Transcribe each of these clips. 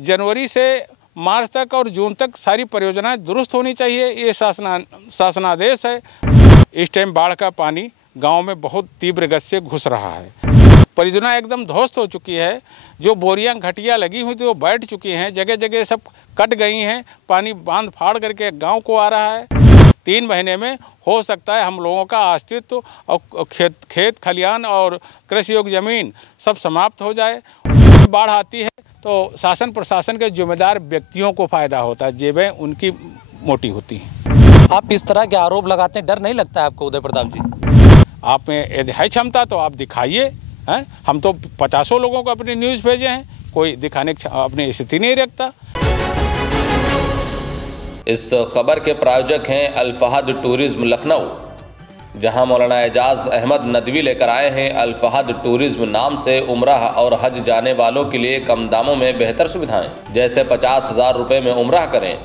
जनवरी से मार्च तक और जून तक सारी परियोजनाएं दुरुस्त होनी चाहिए, ये शासनादेश है। इस टाइम बाढ़ का पानी गांव में बहुत तीव्र गति से घुस रहा है। परियोजना एकदम ध्वस्त हो चुकी है। जो बोरियां घटिया लगी हुई थी वो बैठ चुकी हैं, जगह जगह सब कट गई हैं। पानी बांध फाड़ करके गांव को आ रहा है। 3 महीने में हो सकता है हम लोगों का अस्तित्व और खेत खलियान और कृषि योग्य ज़मीन सब समाप्त हो जाए। बाढ़ आती है तो शासन प्रशासन के जिम्मेदार व्यक्तियों को फ़ायदा होता है, जेबें उनकी मोटी होती हैं। आप इस तरह के आरोप लगाते हैं, डर नहीं लगता है आपको उदय प्रताप जी? आप में यदि है क्षमता तो आप दिखाइए हैं। हम तो 50 लोगों को अपनी न्यूज़ भेजे हैं, कोई दिखाने की अपनी स्थिति नहीं रखता। इस खबर के प्रायोजक हैं अल फहद टूरिज्म लखनऊ, जहां मौलाना एजाज अहमद नदवी लेकर आए हैं अल फहद टूरिज्म नाम से उम्रह और हज जाने वालों के लिए कम दामों में बेहतर सुविधाएं, जैसे 50,000 रुपये में उम्रह करें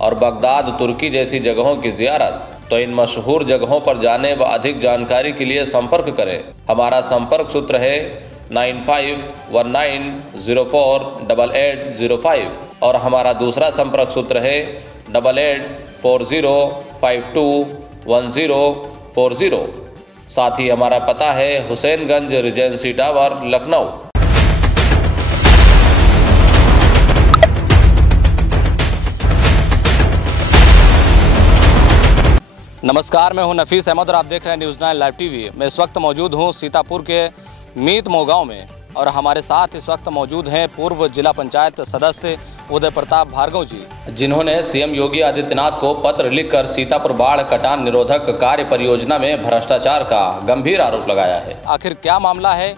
और बगदाद तुर्की जैसी जगहों की जियारत। तो इन मशहूर जगहों पर जाने व अधिक जानकारी के लिए संपर्क करें। हमारा संपर्क सूत्र है 9519048805 और हमारा दूसरा संपर्क सूत्र है 8840521040। साथ ही हमारा पता है हुसैनगंज रिजेंसी टावर लखनऊ। नमस्कार, मैं हूं नफीस अहमद और आप देख रहे हैं न्यूज़ 9 लाइव टीवी। मैं इस वक्त मौजूद हूं सीतापुर के मीत मोह गाँव में और हमारे साथ इस वक्त मौजूद हैं पूर्व जिला पंचायत सदस्य उदय प्रताप भार्गव जी, जिन्होंने सीएम योगी आदित्यनाथ को पत्र लिखकर सीतापुर बाढ़ कटान निरोधक कार्य परियोजना में भ्रष्टाचार का गंभीर आरोप लगाया है। आखिर क्या मामला है,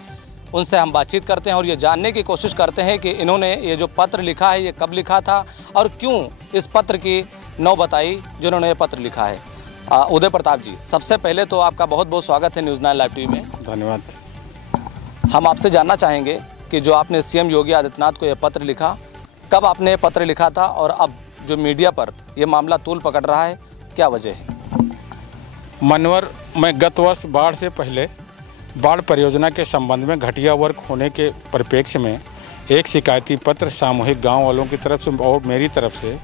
उनसे हम बातचीत करते हैं और ये जानने की कोशिश करते हैं कि इन्होंने ये जो पत्र लिखा है ये कब लिखा था और क्यों इस पत्र की नौ बताई जिन्होंने ये पत्र लिखा है। उदय प्रताप जी, सबसे पहले तो आपका बहुत बहुत स्वागत है न्यूज़ 9 लाइव टीवी में। धन्यवाद। हम आपसे जानना चाहेंगे कि जो आपने सीएम योगी आदित्यनाथ को यह पत्र लिखा, कब आपने पत्र लिखा था और अब जो मीडिया पर यह मामला तूल पकड़ रहा है, क्या वजह है? मनवर में गत वर्ष बाढ़ से पहले बाढ़ परियोजना के संबंध में घटिया वर्क होने के परिप्रेक्ष्य में एक शिकायती पत्र सामूहिक गांव वालों की तरफ से और मेरी तरफ से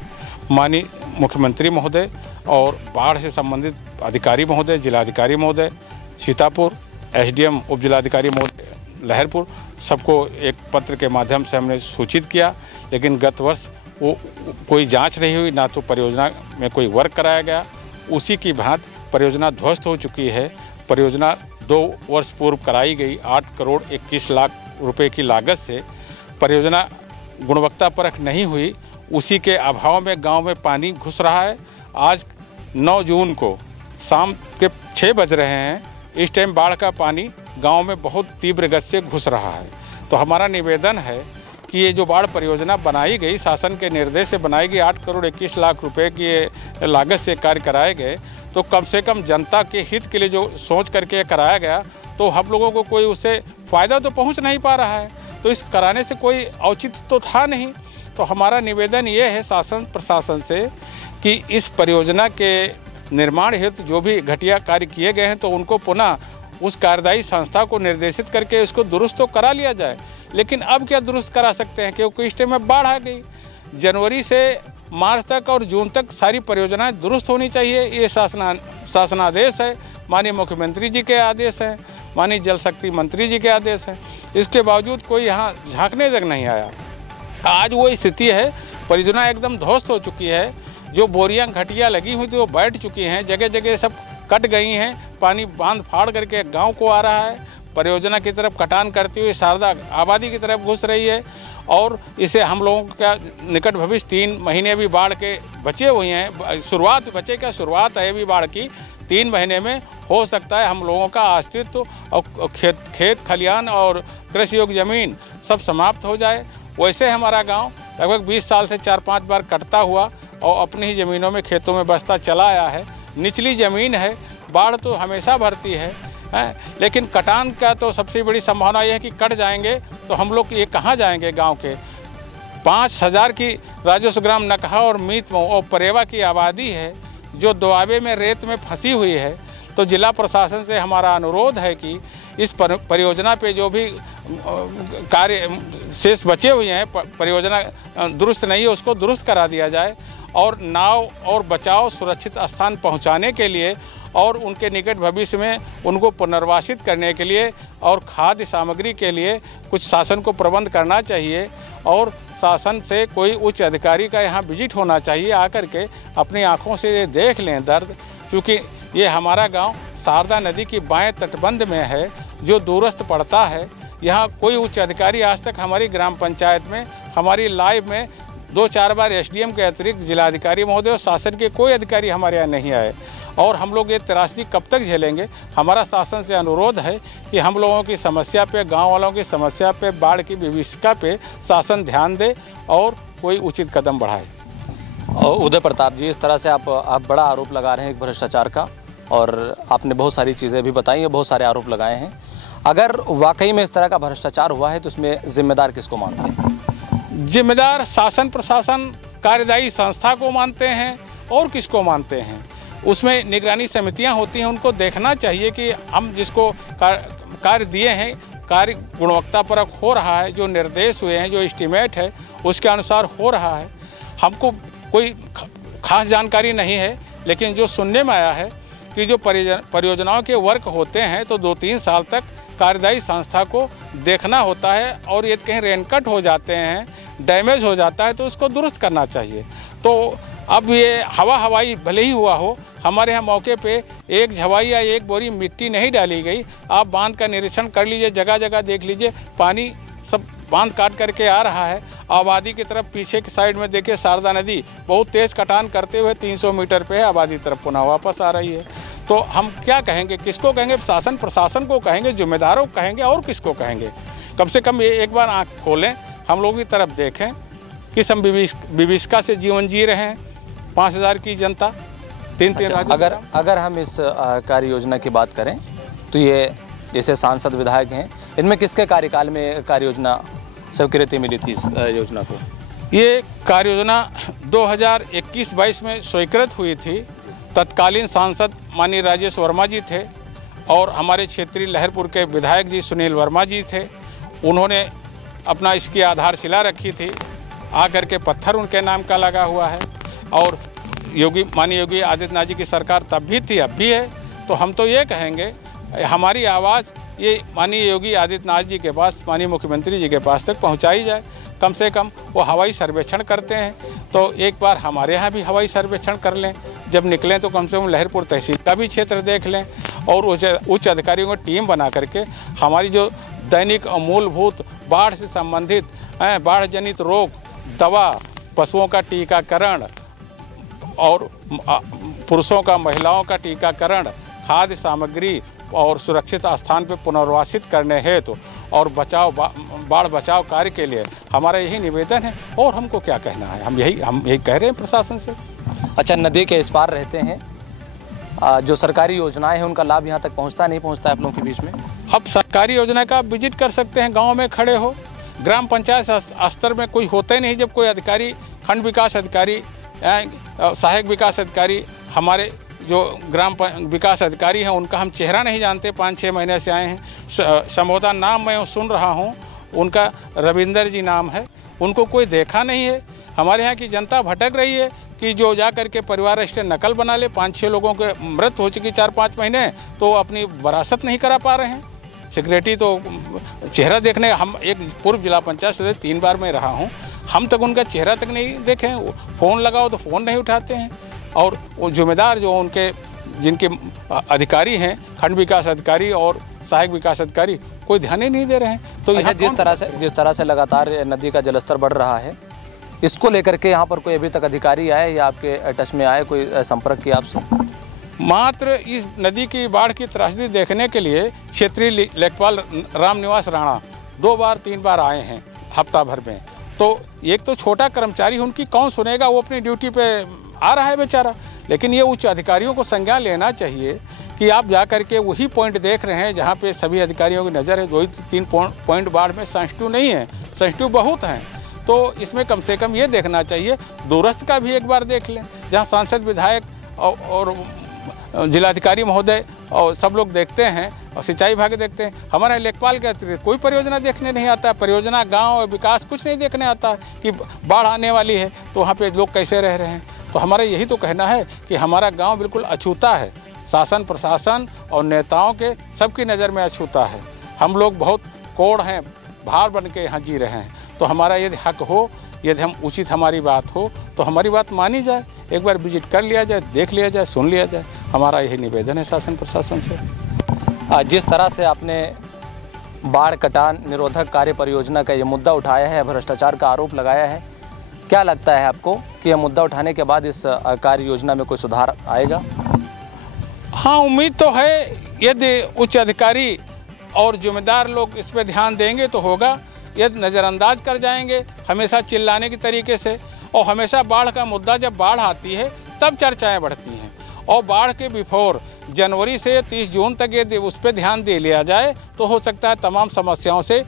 माननीय मुख्यमंत्री महोदय और बाढ़ से संबंधित अधिकारी महोदय, जिलाधिकारी महोदय सीतापुर, एसडीएम उप जिलाधिकारी महोदय लहरपुर, सबको एक पत्र के माध्यम से हमने सूचित किया। लेकिन गत वर्ष वो कोई जांच नहीं हुई, ना तो परियोजना में कोई वर्क कराया गया। उसी की भांति परियोजना ध्वस्त हो चुकी है। परियोजना 2 वर्ष पूर्व कराई गई 8 करोड़ 21 लाख रुपए की लागत से परियोजना गुणवत्ता परख नहीं हुई। उसी के अभाव में गांव में पानी घुस रहा है। आज 9 जून को शाम के 6 बज रहे हैं। इस टाइम बाढ़ का पानी गांव में बहुत तीव्र गति से घुस रहा है। तो हमारा निवेदन है कि ये जो बाढ़ परियोजना बनाई गई, शासन के निर्देश से बनाई गई, 8 करोड़ 21 लाख रुपए की लागत से कार्य कराए गए, तो कम से कम जनता के हित के लिए जो सोच करके कराया गया, तो हम लोगों को कोई उससे फ़ायदा तो पहुंच नहीं पा रहा है। तो इस कराने से कोई औचित्य तो था नहीं। तो हमारा निवेदन ये है शासन प्रशासन से कि इस परियोजना के निर्माण हेतु जो भी घटिया कार्य किए गए हैं तो उनको पुनः उस कार्यदायी संस्था को निर्देशित करके इसको दुरुस्त तो करा लिया जाए। लेकिन अब क्या दुरुस्त करा सकते हैं, क्योंकि इस टाइम में बाढ़ आ गई। जनवरी से मार्च तक और जून तक सारी परियोजनाएं दुरुस्त होनी चाहिए, ये शासनादेश है। माननीय मुख्यमंत्री जी के आदेश हैं, माननीय जल शक्ति मंत्री जी के आदेश हैं। इसके बावजूद कोई यहाँ झांकने तक नहीं आया। आज वो स्थिति है, परियोजना एकदम ध्वस्त हो चुकी है। जो बोरियां घटिया लगी हुई थी वो बैठ चुकी हैं, जगह जगह सब कट गई हैं। पानी बांध फाड़ करके गांव को आ रहा है। परियोजना की तरफ कटान करती हुई शारदा आबादी की तरफ घुस रही है और इसे हम लोगों का निकट भविष्य 3 महीने भी बाढ़ के बचे हुए हैं। शुरुआत है अभी बाढ़ की। 3 महीने में हो सकता है हम लोगों का अस्तित्व और खेत खलियान और कृषि योग्य ज़मीन सब समाप्त हो जाए। वैसे हमारा गांव लगभग 20 साल से 4-5 बार कटता हुआ और अपनी ही ज़मीनों में खेतों में बसता चला आया है। निचली ज़मीन है, बाढ़ तो हमेशा भरती है, लेकिन कटान का तो सबसे बड़ी संभावना यह है कि कट जाएंगे तो हम लोग ये कहाँ जाएंगे। गांव के 5000 की राजस्व ग्राम नकहा और मीत और परेवा की आबादी है जो दोआबे में रेत में फंसी हुई है। तो जिला प्रशासन से हमारा अनुरोध है कि इस परियोजना पे जो भी कार्य शेष बचे हुए हैं, परियोजना दुरुस्त नहीं है, उसको दुरुस्त करा दिया जाए और नाव और बचाव सुरक्षित स्थान पहुंचाने के लिए और उनके निकट भविष्य में उनको पुनर्वासित करने के लिए और खाद्य सामग्री के लिए कुछ शासन को प्रबंध करना चाहिए और शासन से कोई उच्च अधिकारी का यहाँ विजिट होना चाहिए, आकर के अपनी आँखों से ये देख लें दर्द। क्योंकि ये हमारा गांव शारदा नदी की बाएं तटबंध में है जो दूरस्थ पड़ता है। यहाँ कोई उच्च अधिकारी आज तक हमारी ग्राम पंचायत में, हमारी लाइव में 2-4 बार एसडीएम के अतिरिक्त जिलाधिकारी महोदय और शासन के कोई अधिकारी हमारे यहाँ नहीं आए और हम लोग ये त्रासदी कब तक झेलेंगे। हमारा शासन से अनुरोध है कि हम लोगों की समस्या पे, गांव वालों की समस्या पे, बाढ़ की विभीषिका पे शासन ध्यान दे और कोई उचित कदम बढ़ाए। और उदय प्रताप जी, इस तरह से आप बड़ा आरोप लगा रहे हैं एक भ्रष्टाचार का और आपने बहुत सारी चीज़ें भी बताई हैं, बहुत सारे आरोप लगाए हैं। अगर वाकई में इस तरह का भ्रष्टाचार हुआ है तो इसमें जिम्मेदार किसको मानते हैं? जिम्मेदार शासन प्रशासन कार्यदायी संस्था को मानते हैं और किसको मानते हैं? उसमें निगरानी समितियां होती हैं, उनको देखना चाहिए कि हम जिसको कार्य दिए हैं कार्य गुणवत्तापरक हो रहा है, जो निर्देश हुए हैं, जो एस्टीमेट है उसके अनुसार हो रहा है। हमको कोई खास जानकारी नहीं है, लेकिन जो सुनने में आया है कि जो परियोजनाओं के वर्क होते हैं तो 2-3 साल तक कार्यदायी संस्था को देखना होता है और ये कहीं रेनकट हो जाते हैं, डैमेज हो जाता है तो उसको दुरुस्त करना चाहिए। तो अब ये हवाई भले ही हुआ हो, हमारे यहाँ मौके पे एक झवाई या एक बोरी मिट्टी नहीं डाली गई। आप बांध का निरीक्षण कर लीजिए, जगह जगह देख लीजिए, पानी सब बांध काट करके आ रहा है। आबादी की तरफ पीछे की साइड में देखिए, शारदा नदी बहुत तेज़ कटान करते हुए 300 मीटर पे है, आबादी तरफ पुनः वापस आ रही है। तो हम क्या कहेंगे, किसको कहेंगे? शासन प्रशासन को कहेंगे, जिम्मेदारों को कहेंगे और किसको कहेंगे? कम से कम ये एक बार आँख खोलें, हम लोगों की तरफ देखें। किस हम विभीषिका से जीवन जी रहे हैं, 5000 की जनता, 3-3 राज्य। अगर हम इस कार्य योजना की बात करें तो ये जैसे सांसद विधायक हैं, इनमें किसके कार्यकाल में कार्य योजना स्वीकृति मिली थी इस योजना को? ये कार्य योजना 2021-22 में स्वीकृत हुई थी। तत्कालीन सांसद माननीय राजेश वर्मा जी थे और हमारे क्षेत्रीय लहरपुर के विधायक जी सुनील वर्मा जी थे। उन्होंने अपना इसकी आधारशिला रखी थी, आकर के पत्थर उनके नाम का लगा हुआ है। और माननीय योगी आदित्यनाथ जी की सरकार तब भी थी, अब भी है। तो हम तो ये कहेंगे, हमारी आवाज़ ये माननीय योगी आदित्यनाथ जी के पास, माननीय मुख्यमंत्री जी के पास तक पहुंचाई जाए। कम से कम वो हवाई सर्वेक्षण करते हैं तो एक बार हमारे यहाँ भी हवाई सर्वेक्षण कर लें। जब निकलें तो कम से कम लहरपुर तहसील का भी क्षेत्र देख लें और उच्च अधिकारियों की टीम बना करके हमारी जो दैनिक मूलभूत बाढ़ से संबंधित बाढ़ जनित रोग, दवा, पशुओं का टीकाकरण और पुरुषों का, महिलाओं का टीकाकरण, खाद्य सामग्री और सुरक्षित स्थान पर पुनर्वासित करने हेतु और बाढ़ बचाव कार्य के लिए हमारा यही निवेदन है। और हमको क्या कहना है, हम यही कह रहे हैं प्रशासन से। अच्छा, नदी के इस पार रहते हैं, जो सरकारी योजनाएं हैं उनका लाभ यहाँ तक पहुँचता नहीं पहुँचता है आप लोगों के बीच में? अब सरकारी योजना का आप विजिट कर सकते हैं, गाँव में खड़े हो। ग्राम पंचायत स्तर में कोई होते नहीं, जब कोई अधिकारी, खंड विकास अधिकारी, सहायक विकास अधिकारी, हमारे जो ग्राम विकास अधिकारी हैं उनका हम चेहरा नहीं जानते, 5-6 महीने से आए हैं। संबोधा नाम मैं सुन रहा हूं, उनका रविंदर जी नाम है, उनको कोई देखा नहीं है। हमारे यहाँ की जनता भटक रही है कि जो जा कर के परिवार रजिस्टर नकल बना ले। 5-6 लोगों के मृत हो चुकी 4-5 महीने, तो अपनी वरासत नहीं करा पा रहे हैं। सिक्योरिटी तो चेहरा देखने, हम एक पूर्व जिला पंचायत सदस्य 3 बार मैं रहा हूँ, हम तक उनका चेहरा तक नहीं देखे। फ़ोन लगाओ तो फ़ोन नहीं उठाते हैं। और वो जिम्मेदार जो उनके जिनके अधिकारी हैं, खंड विकास अधिकारी और सहायक विकास अधिकारी, कोई ध्यान ही नहीं दे रहे हैं। तो अच्छा, जिस तरह से लगातार नदी का जलस्तर बढ़ रहा है, इसको लेकर के यहाँ पर कोई अभी तक अधिकारी आए या आपके टच में आए, कोई संपर्क किया आपसे? मात्र इस नदी की बाढ़ की त्रासदी देखने के लिए क्षेत्रीय लेखपाल रामनिवास राणा 2-3 बार आए हैं हफ्ता भर में। तो एक तो छोटा कर्मचारी, उनकी कौन सुनेगा, वो अपनी ड्यूटी पे आ रहा है बेचारा। लेकिन ये उच्च अधिकारियों को संज्ञान लेना चाहिए कि आप जा करके वही पॉइंट देख रहे हैं जहाँ पे सभी अधिकारियों की नज़र है। 2-3 पॉइंट बाढ़ में सेंसिटिव नहीं है, सेंसिटिव बहुत हैं। तो इसमें कम से कम ये देखना चाहिए, दूरस्थ का भी एक बार देख लें, जहाँ सांसद विधायक और जिलाधिकारी महोदय और सब लोग देखते हैं और सिंचाई विभाग देखते हैं, हमारा लेखपाल के अतिरिक्त कोई परियोजना देखने नहीं आता। परियोजना, गांव और विकास कुछ नहीं देखने आता कि बाढ़ आने वाली है तो वहाँ पे लोग कैसे रह रहे हैं। तो हमारा यही तो कहना है कि हमारा गांव बिल्कुल अछूता है, शासन प्रशासन और नेताओं के सबकी नज़र में अछूता है। हम लोग बहुत कोढ़ हैं, भार बन के यहाँ जी रहे हैं। तो हमारा यदि हक हो, यदि हम उचित हमारी बात हो तो हमारी बात मानी जाए, एक बार विजिट कर लिया जाए, देख लिया जाए, सुन लिया जाए। हमारा यही निवेदन है शासन प्रशासन से। जिस तरह से आपने बाढ़ कटान निरोधक कार्य परियोजना का ये मुद्दा उठाया है, भ्रष्टाचार का आरोप लगाया है, क्या लगता है आपको कि यह मुद्दा उठाने के बाद इस कार्य योजना में कोई सुधार आएगा? हाँ, उम्मीद तो है। यदि उच्च अधिकारी और जिम्मेदार लोग इस पर ध्यान देंगे तो होगा। यदि नज़रअंदाज कर जाएंगे हमेशा चिल्लाने की तरीके से, और हमेशा बाढ़ का मुद्दा जब बाढ़ आती है तब चर्चाएं बढ़ती हैं, और बाढ़ के बिफोर जनवरी से 30 जून तक यदि उस पर ध्यान दे लिया जाए तो हो सकता है तमाम समस्याओं से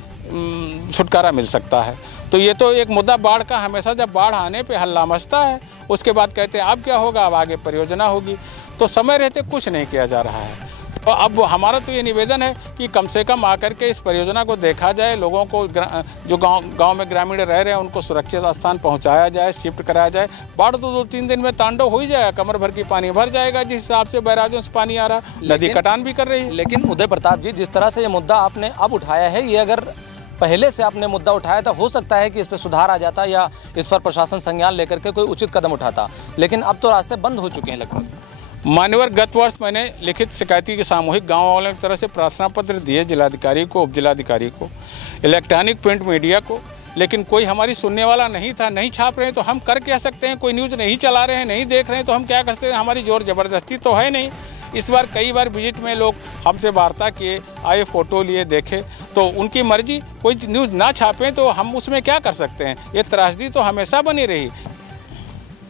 छुटकारा मिल सकता है। तो ये तो एक मुद्दा बाढ़ का, हमेशा जब बाढ़ आने पे हल्ला मचता है, उसके बाद कहते हैं अब क्या होगा, अब आगे परियोजना होगी। तो समय रहते कुछ नहीं किया जा रहा है। तो अब हमारा तो ये निवेदन है कि कम से कम आकर के इस परियोजना को देखा जाए, लोगों को जो गांव में ग्रामीण रह रहे हैं उनको सुरक्षित स्थान पहुंचाया जाए, शिफ्ट कराया जाए। बाढ़ तो 2-3 दिन में तांडव हो ही जाएगा, कमर भर की पानी भर जाएगा जिस हिसाब से बैराजों से पानी आ रहा, नदी कटान भी कर रही है। लेकिन उदय प्रताप जी, जिस तरह से ये मुद्दा आपने अब उठाया है, ये अगर पहले से आपने मुद्दा उठाया था, हो सकता है कि इस पर सुधार आ जाता या इस पर प्रशासन संज्ञान लेकर के कोई उचित कदम उठाता। लेकिन अब तो रास्ते बंद हो चुके हैं लगभग। मान्यवर, गत वर्ष मैंने लिखित शिकायती के सामूहिक गांव वालों की तरह से प्रार्थना पत्र दिए जिलाधिकारी को, उप जिलाधिकारी को, इलेक्ट्रॉनिक प्रिंट मीडिया को, लेकिन कोई हमारी सुनने वाला नहीं था। नहीं छाप रहे हैं तो हम कर क्या सकते हैं? कोई न्यूज़ नहीं चला रहे हैं, नहीं देख रहे हैं तो हम क्या कर सकते हैं? हमारी जोर ज़बरदस्ती तो है नहीं। इस बार कई बार विजिट में लोग हमसे वार्ता किए, आए, फ़ोटो लिए, देखे, तो उनकी मर्जी, कोई न्यूज़ ना छापें तो हम उसमें क्या कर सकते हैं? ये त्रासदी तो हमेशा बनी रही।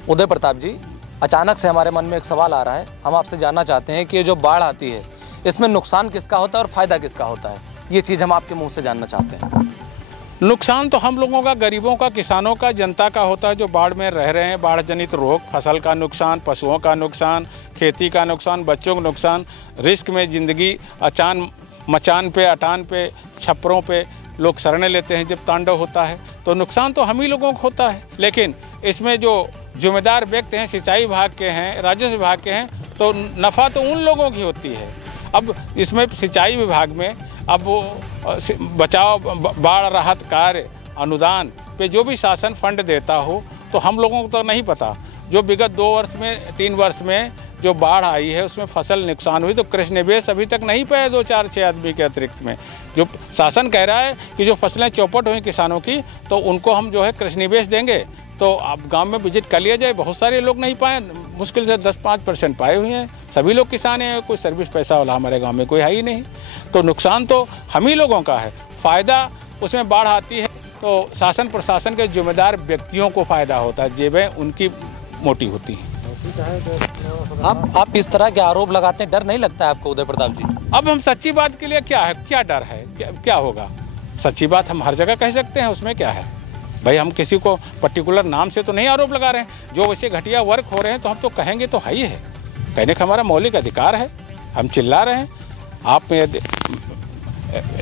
उदय प्रताप जी, अचानक से हमारे मन में एक सवाल आ रहा है। हम आपसे जानना चाहते हैं कि ये जो बाढ़ आती है इसमें नुकसान किसका होता है और फ़ायदा किसका होता है? ये चीज़ हम आपके मुंह से जानना चाहते हैं। नुकसान तो हम लोगों का, गरीबों का, किसानों का, जनता का होता है जो बाढ़ में रह रहे हैं। बाढ़ जनित रोग, फसल का नुकसान, पशुओं का नुकसान, खेती का नुकसान, बच्चों का नुकसान, रिस्क में ज़िंदगी, मचान पे, अटान पे, छप्परों पे लोग शरण लेते हैं जब तांडव होता है। तो नुकसान तो हम ही लोगों को होता है। लेकिन इसमें जो जिम्मेदार व्यक्ति हैं, सिंचाई विभाग के हैं, राजस्व विभाग के हैं, तो नफ़ा तो उन लोगों की होती है। अब इसमें सिंचाई विभाग में अब बचाव, बाढ़ राहत कार्य अनुदान पे जो भी शासन फंड देता हो तो हम लोगों को तो नहीं पता। जो विगत 2 वर्ष में, 3 वर्ष में जो बाढ़ आई है उसमें फसल नुकसान हुई तो कृषि निवेश अभी तक नहीं पाया 2-4-6 आदमी के अतिरिक्त में। जो शासन कह रहा है कि जो फसलें चौपट हुई किसानों की तो उनको हम जो है कृषि निवेश देंगे। तो अब गांव में विजिट कर लिया जाए, बहुत सारे लोग नहीं पाए, मुश्किल से 10-5% पाए हुए हैं। सभी लोग किसान हैं, कोई सर्विस पैसा वाला हमारे गांव में कोई है ही नहीं। तो नुकसान तो हम ही लोगों का है। फ़ायदा उसमें बाढ़ आती है तो शासन प्रशासन के जिम्मेदार व्यक्तियों को फ़ायदा होता है, जेबें उनकी मोटी होती हैं। आप इस तरह के आरोप लगाते हैं, डर नहीं लगता है आपको उदय प्रताप जी? अब हम सच्ची बात के लिए क्या है, क्या डर है, क्या होगा? सच्ची बात हम हर जगह कह सकते हैं, उसमें क्या है भाई? हम किसी को पर्टिकुलर नाम से तो नहीं आरोप लगा रहे हैं। जो वैसे घटिया वर्क हो रहे हैं तो हम तो कहेंगे तो है ही है, कहने का हमारा मौलिक अधिकार है। हम चिल्ला रहे हैं। आप में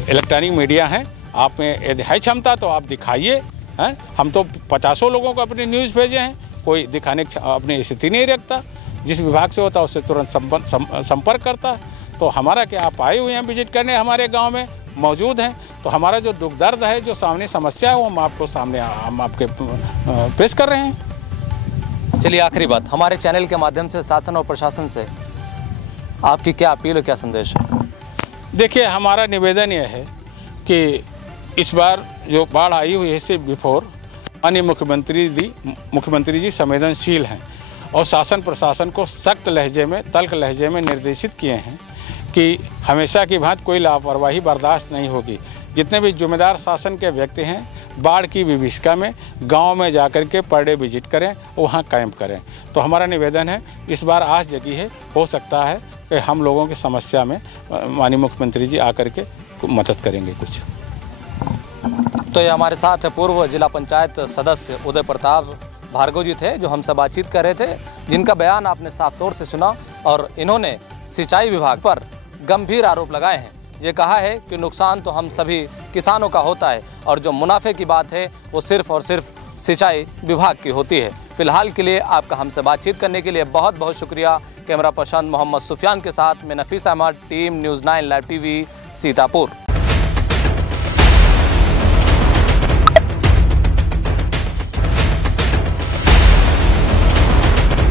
इलेक्ट्रॉनिक मीडिया है, आप में यदि है क्षमता तो आप दिखाइए। हैं, हम तो 50 लोगों को अपनी न्यूज़ भेजे हैं, कोई दिखाने की अपनी स्थिति नहीं रखता। जिस विभाग से होता है उससे तुरंत संपर्क करता है। तो हमारा क्या, आप आए हुए हैं विजिट करने, हमारे गांव में मौजूद हैं, तो हमारा जो दुख दर्द है, जो सामने समस्या है, वो हम आपके पेश कर रहे हैं। चलिए, आखिरी बात, हमारे चैनल के माध्यम से शासन और प्रशासन से आपकी क्या अपील और क्या संदेश है? देखिए, हमारा निवेदन यह है कि इस बार जो बाढ़ आई हुई है इससे बिफोर माननीय मुख्यमंत्री जी संवेदनशील हैं और शासन प्रशासन को सख्त लहजे में, तल्ख लहजे में निर्देशित किए हैं कि हमेशा की भांति कोई लापरवाही बर्दाश्त नहीं होगी। जितने भी जिम्मेदार शासन के व्यक्ति हैं, बाढ़ की विभीषिका में गांव में जाकर के पर डे विजिट करें, वहां कैंप करें। तो हमारा निवेदन है, इस बार आस जगी है, हो सकता है कि हम लोगों की समस्या में माननीय मुख्यमंत्री जी आकर के मदद करेंगे कुछ। तो ये हमारे साथ पूर्व जिला पंचायत सदस्य उदय प्रताप भार्गव जी थे जो हमसे बातचीत कर रहे थे, जिनका बयान आपने साफ तौर से सुना और इन्होंने सिंचाई विभाग पर गंभीर आरोप लगाए हैं। ये कहा है कि नुकसान तो हम सभी किसानों का होता है और जो मुनाफे की बात है वो सिर्फ और सिर्फ सिंचाई विभाग की होती है। फिलहाल के लिए आपका हमसे बातचीत करने के लिए बहुत बहुत शुक्रिया। कैमरा पर्सन मोहम्मद सुफियान के साथ मैं Nafees Ahmad, team news 9 live TV, Sitapur.